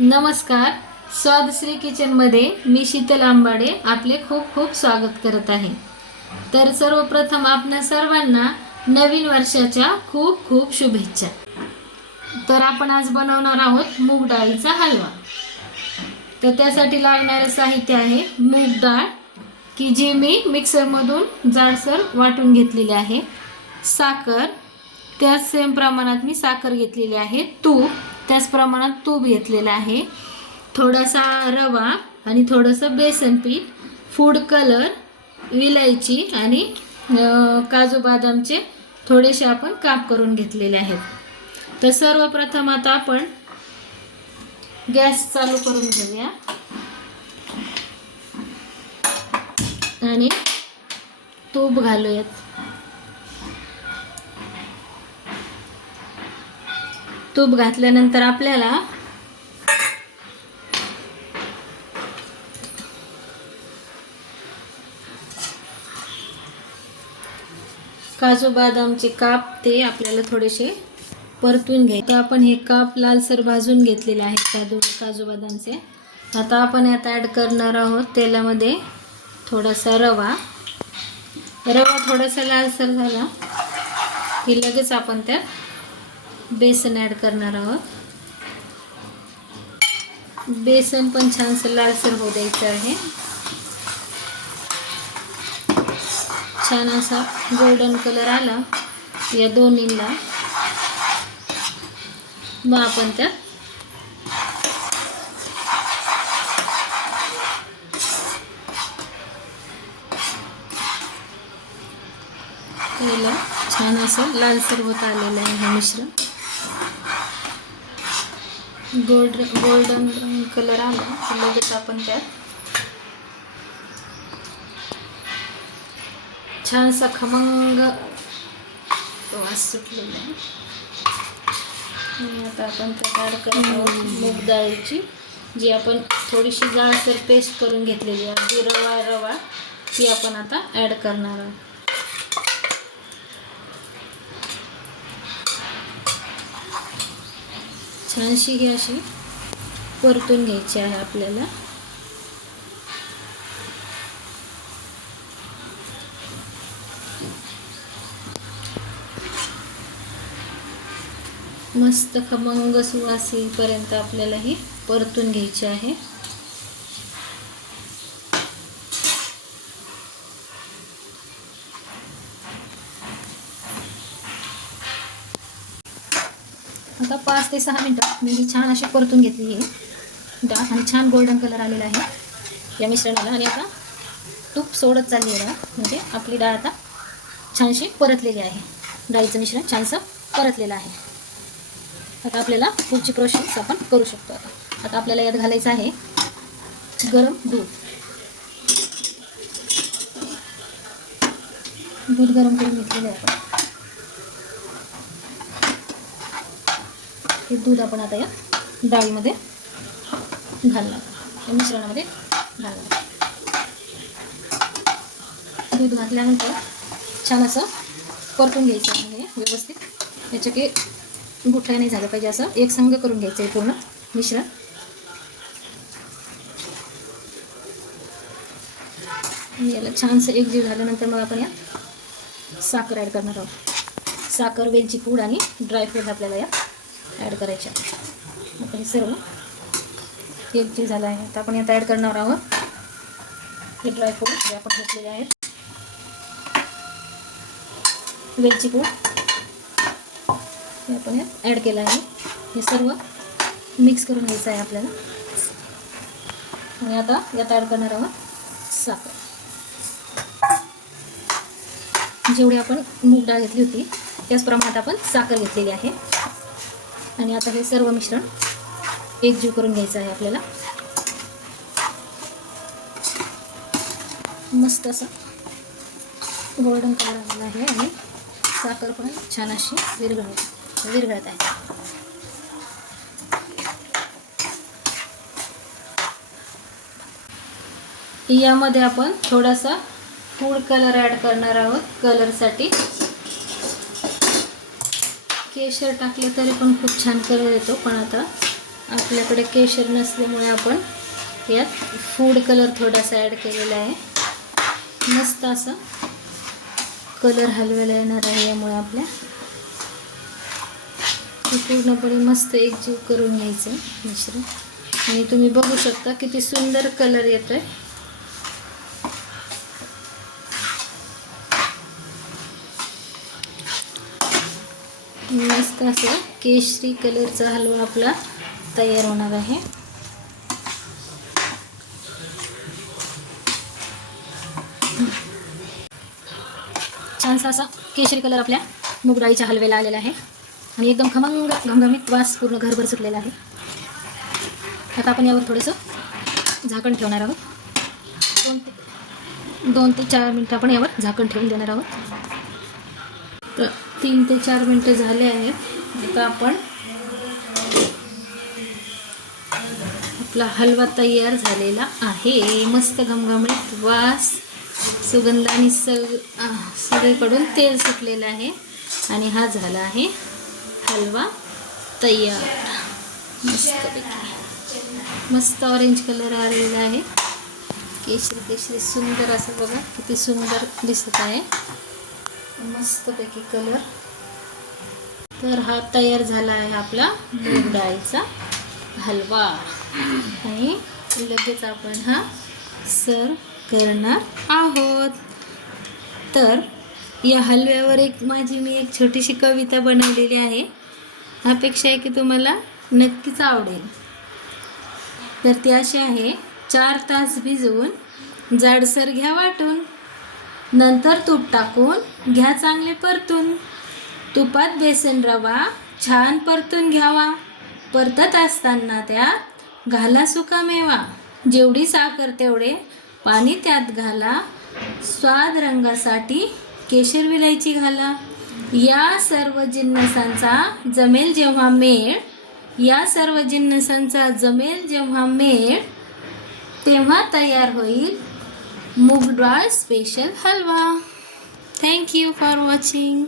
नमस्कार. स्वादश्री किचनमध्ये मी शीतल आंबाडे आपले खूप खूप स्वागत करत आहे. तर सर्वप्रथम आपणा सर्वांना नवीन वर्षाच्या खूप खूप शुभेच्छा. तर आपण आज बनवणार आहोत मूग डाळीचा हलवा. तर त्यासाठी लागणारे साहित्य आहे मूग डाळ की जी मी मिक्सरमधून जाडसर वाटून घेतलेली आहे, साखर त्याच सेम प्रमाणात मी साखर घेतलेली आहे, तूप त्याच प्रमाणात तूप घेतलेलं आहे, थोडासा रवा आणि थोडंसं बेसन पीठ, फूड कलर, विलायची आणि काजू बदामचे थोडेसे आपण काप करून घेतलेले आहेत. तर सर्वप्रथम आता आपण गॅस चालू करून घेऊया आणि तूप घालूयात. तूप घातल्यानंतर आपल्याला काजू बदामचे काप ते आपल्याला थोडेसे परतून घ्यायचे. आपण हे काप लालसर भाजून घेतलेले आहेत काजू बदामचे. आता आपण यात ॲड करणार आहोत तेलामध्ये थोडासा रवा थोडासा लालसर झाला की लगेच आपण त्यात बेसन ॲड करणार आहोत. बेसन पण छानसं लालसर होऊ द्यायचं आहे. छान असा गोल्डन कलर आला या दोन्हीला मग आपण त्यात छान असं लालसर होत आलेलं आहे हे मिश्रण. गोल्डन कलर आला तर लगेच आपण त्यात छानसा खमंग वास सुटलेला आहे. आणि आता आपण त्यात ॲड करत आहोत मूग डाळीची, जी आपण थोडीशी जाडसर पेस्ट करून घेतलेली आहे, जी रवा ती आपण आता ॲड करणार आहोत. छानशी ही अशी परतून घ्यायची आहे आपल्याला. मस्त खमंग सुवास येईपर्यंत आपल्याला ही परतून घ्यायची आहे. आता 5 ते 6 मिनटं मी ही छान अशी परतून घेतली आहे डाळ आणि छान गोल्डन कलर आलेला आहे या मिश्रणाला. आणि आता तूप सोडत चालली आहे, म्हणजे आपली डाळ आता छानशी परतलेली आहे. डाळीचं मिश्रण छानसं परतलेलं आहे. आता आपल्याला पुढची प्रोसेस आपण करू शकतो. आता आपल्याला यात घालायचं आहे गरम दूध गरम करून घेतलेलं आहे आपण. हे दूध आपण आता या डाळीमध्ये घालणार, या मिश्रणामध्ये घालणार. दूध घातल्यानंतर छान असं परतून घ्यायचं आहे व्यवस्थित. याच्या की गुठळ्या नाही झालं पाहिजे, असं एक संग करून घ्यायचं आहे पूर्ण मिश्रण. याला छानसं एकजीव झाल्यानंतर मग आपण यात साखर ॲड करणार आहोत. साखर, वेलची पूड आणि ड्रायफ्रूट आपल्याला यात ॲड करायचे. आता हे सर्व एकजीव झालं आहे. आता आपण यात ॲड करणार आहोत हे ड्रायफ्रूट जे आपण घेतलेले आहेत, वेलची पूड हे आपण यात ॲड केलं आहे. हे सर्व मिक्स करून घ्यायचं आहे आपल्याला. आणि आता यात ॲड करणार आहोत साखर. जेवढी आपण मूग डाळ घेतली होती त्याच प्रमाणात आपण साखर घेतलेली आहे. आणि आता हे सर्व मिश्रण एकजीव करून घ्यायचं आहे आपल्याला. मस्त असं गोल्डन कलर आलेला आहे आणि साखर पण छान अशी विरघळत आहे. यामध्ये आपण थोडासा फूड कलर ॲड करणार आहोत कलरसाठी. केशर टाकले तरी पण खूप छान कलर येतो, पण आता आपल्याकडे केशर नसल्यामुळे आपण यात फूड कलर थोडासा ॲड केलेला आहे. मस्त असा कलर हलवायला येणार आहे. यामुळे आपल्या पूर्णपणे मस्त एकजीव करून घ्यायचं मिश्रण. आणि तुम्ही बघू शकता किती सुंदर कलर येतोय. मस्त असं केशरी कलरचा हलवा आपला तयार होणार आहे. छानसा असा केशरी कलर आपल्या मूग डाळीच्या हलव्याला आलेला आहे आणि एकदम खमंग घमघमीत वास पूर्ण घरभर सुटलेला आहे. आता आपण यावर थोडंसं झाकण ठेवणार आहोत. 2 ते 4 मिनटं आपण यावर झाकण ठेवून देणार आहोत. तर 3 ते 4 मिनटं झाले आहेत. आता आपण आपला हलवा तयार झालेला आहे. मस्त घमघमीत वास, सुगंध आणि सगळीकडून तेल सुटलेलं आहे आणि हा झाला आहे हलवा तयार. मस्त ऑरेंज कलर आलेला आहे. केशरी सुंदर असं बघा किती सुंदर दिसत आहे. मस्तपैकी कलर. तर हा तयार झाला आहे आपला मूग डाळीचा हलवा आणि लगेच आपण हा सर्व करणार आहोत. तर या हलव्यावर मी एक छोटीशी कविता बनवलेली आहे. अपेक्षा आहे की तुम्हाला नक्कीच आवडेल. तर ती अशी आहे. 4 तास भिजवून जाडसर घ्या वाटून, नंतर तूप टाकून घ्या चांगले परतून, तुपात बेसन रवा छान परतून घ्यावा, परतत असताना त्यात घाला सुका मेवा, जेवढी साखर तेवढे पाणी त्यात घाला, स्वाद रंगासाठी केशर विलायची घाला. या सर्व जिन्नसांचा जमेल जेव्हा मेळ, तेव्हा तयार होईल मूग डाळ special halwa. Thank you for watching.